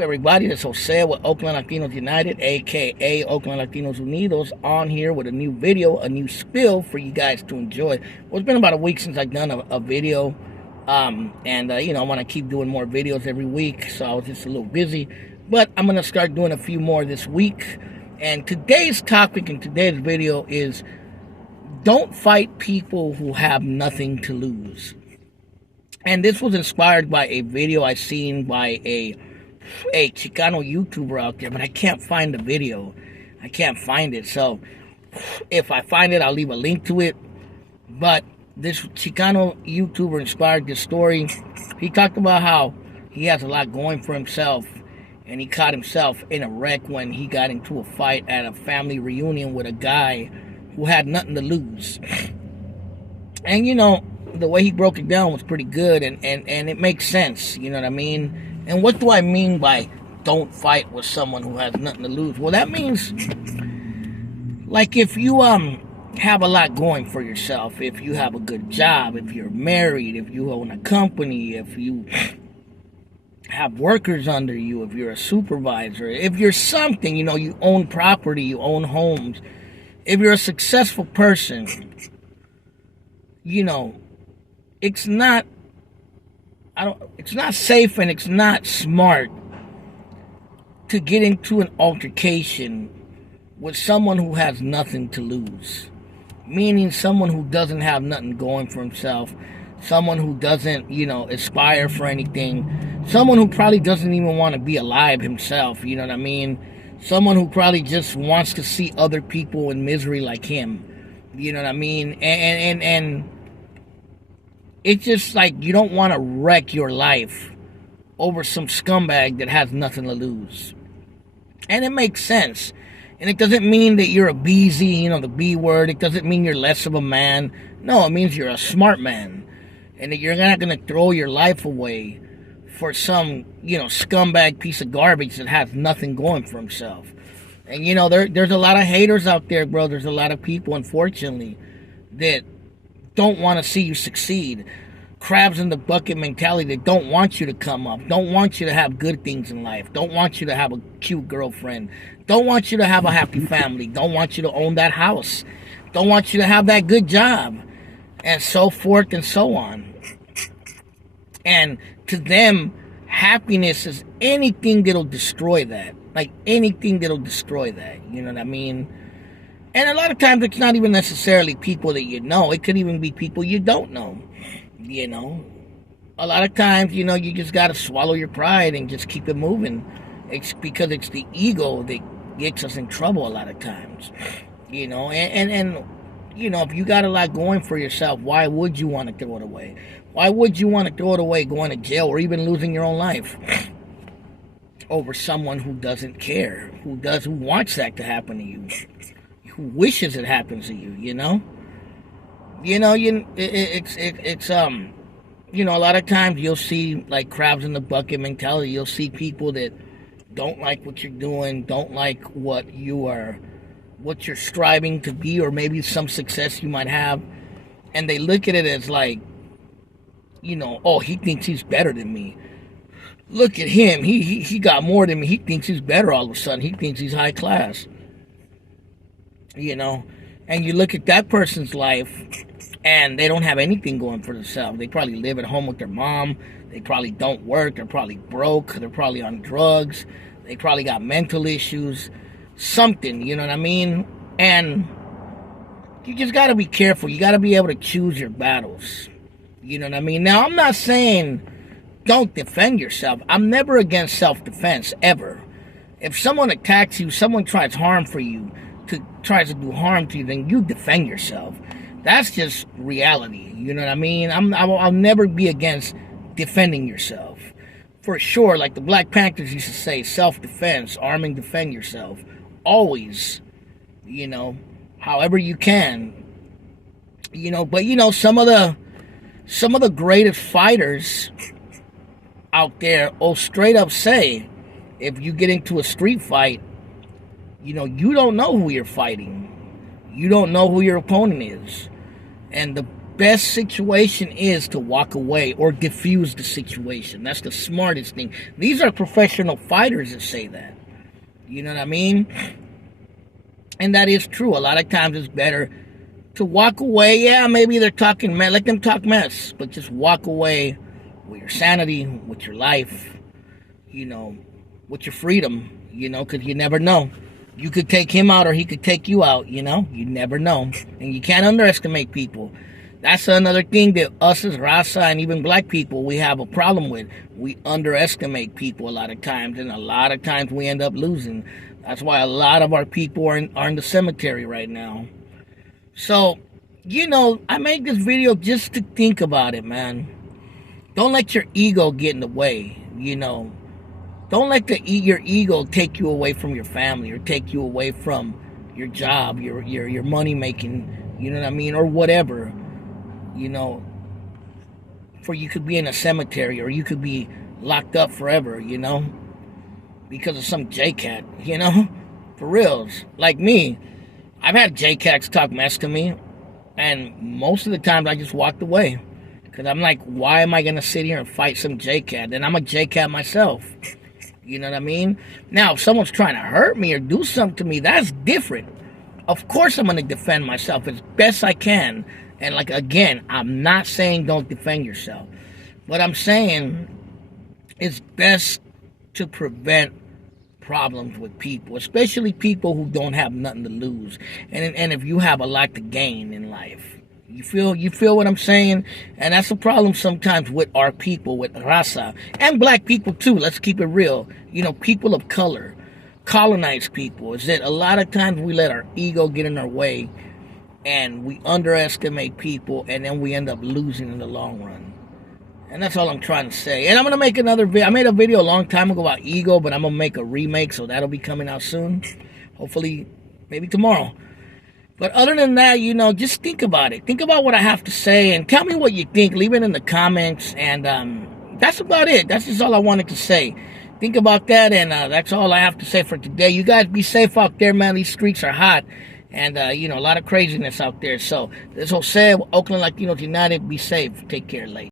Everybody, this is Jose with Oakland Latinos United, aka Oakland Latinos Unidos, on here with a new video, a new spill for you guys to enjoy. Well, it's been about a week since I've done a video, and I want to keep doing more videos every week, so I was just a little busy, but I'm going to start doing a few more this week. And today's topic in today's video is don't fight people who have nothing to lose. And this was inspired by a video I seen by a Chicano YouTuber out there, but I can't find the video. I can't find it. So if I find it, I'll leave a link to it. But this Chicano YouTuber inspired this story. He talked about how he has a lot going for himself, and he caught himself in a wreck when he got into a fight at a family reunion with a guy who had nothing to lose. And the way he broke it down was pretty good, and it makes sense, you know what I mean? And what do I mean by don't fight with someone who has nothing to lose? Well, that means, like, if you have a lot going for yourself, if you have a good job, if you're married, if you own a company, if you have workers under you, if you're a supervisor, if you're something, you own property, you own homes, if you're a successful person, it's not safe and it's not smart to get into an altercation with someone who has nothing to lose. Meaning someone who doesn't have nothing going for himself, someone who doesn't, aspire for anything, someone who probably doesn't even want to be alive himself, you know what I mean? Someone who probably just wants to see other people in misery like him, you know what I mean? And it's just like you don't want to wreck your life over some scumbag that has nothing to lose. And it makes sense. And it doesn't mean that you're a BZ, the B word. It doesn't mean you're less of a man. No, it means you're a smart man. And that you're not going to throw your life away for some, scumbag piece of garbage that has nothing going for himself. And, there's a lot of haters out there, bro. There's a lot of people, unfortunately, that don't want to see you succeed. Crabs in the bucket mentality that don't want you to come up, don't want you to have good things in life, don't want you to have a cute girlfriend, don't want you to have a happy family, don't want you to own that house, don't want you to have that good job, and so forth and so on. And to them, happiness is anything that'll destroy that. Like anything that'll destroy that. You know what I mean? And a lot of times it's not even necessarily people that you know. It could even be people you don't know. A lot of times, you just got to swallow your pride and just keep it moving. It's because it's the ego that gets us in trouble a lot of times. And if you got a lot going for yourself, why would you want to throw it away? Why would you want to throw it away, going to jail, or even losing your own life over someone who doesn't care, who wants that to happen to you? Who wishes it happens to you, it's a lot of times you'll see like crabs in the bucket mentality. You'll see people that don't like what you're doing, don't like what you're striving to be, or maybe some success you might have, and they look at it as like, oh, he thinks he's better than me. Look at him, he got more than me. He thinks he's better all of a sudden. He thinks he's high class. And you look at that person's life and they don't have anything going for themselves. They probably live at home with their mom. They probably don't work. They're probably broke. They're probably on drugs. They probably got mental issues, something, you know what I mean? And you just got to be careful. You got to be able to choose your battles. You know what I mean? Now, I'm not saying don't defend yourself. I'm never against self-defense, ever. If someone attacks you, someone tries to do harm to you, then you defend yourself. That's just reality. You know what I mean? I'll never be against defending yourself. For sure, like the Black Panthers used to say, self-defense, arm and defend yourself. Always, however you can. But some of the greatest fighters out there will straight up say, if you get into a street fight, you don't know who you're fighting. You don't know who your opponent is. And best situation is to walk away or diffuse the situation. That's the smartest thing. These are professional fighters that say that. You know what I mean? And that is true. A lot of times it's better to walk away. Yeah, maybe they're talking mess. Let them talk mess. But just walk away with your sanity, with your life, you know, with your freedom, you know, because you never know. You could take him out or he could take you out, you know? You never know. And you can't underestimate people. That's another thing that us as Raza and even black people, we have a problem with. We underestimate people a lot of times, and a lot of times we end up losing. That's why a lot of our people are in the cemetery right now. So, you know, I made this video just to think about it, man. Don't let your ego get in the way, you know. Don't let your ego take you away from your family or take you away from your job, your money making, you know what I mean, or whatever. You know, for you could be in a cemetery or you could be locked up forever, you know, because of some J-Cat, you know, for reals. Like me, I've had J-Cats talk mess to me, and most of the times I just walked away because I'm like, why am I going to sit here and fight some J-Cat? And I'm a J-Cat myself, you know what I mean? Now, if someone's trying to hurt me or do something to me, that's different. Of course I'm going to defend myself as best I can. And like, again, I'm not saying don't defend yourself. But I'm saying it's best to prevent problems with people, especially people who don't have nothing to lose. And if you have a lot to gain in life. You feel what I'm saying? And that's the problem sometimes with our people, with Raza. And black people too, let's keep it real. You know, people of color, colonized people, is that a lot of times we let our ego get in our way. And we underestimate people, and then we end up losing in the long run. And that's all I'm trying to say. And I'm going to make another video. I made a video a long time ago about ego, but I'm going to make a remake, so that'll be coming out soon. Hopefully, maybe tomorrow. But other than that, you know, just think about it. Think about what I have to say, and tell me what you think. Leave it in the comments, and that's about it. That's just all I wanted to say. Think about that, and that's all I have to say for today. You guys be safe out there, man. These streets are hot. And, you know, a lot of craziness out there. So, this Jose, Oakland Latinos United. Be safe. Take care, ladies.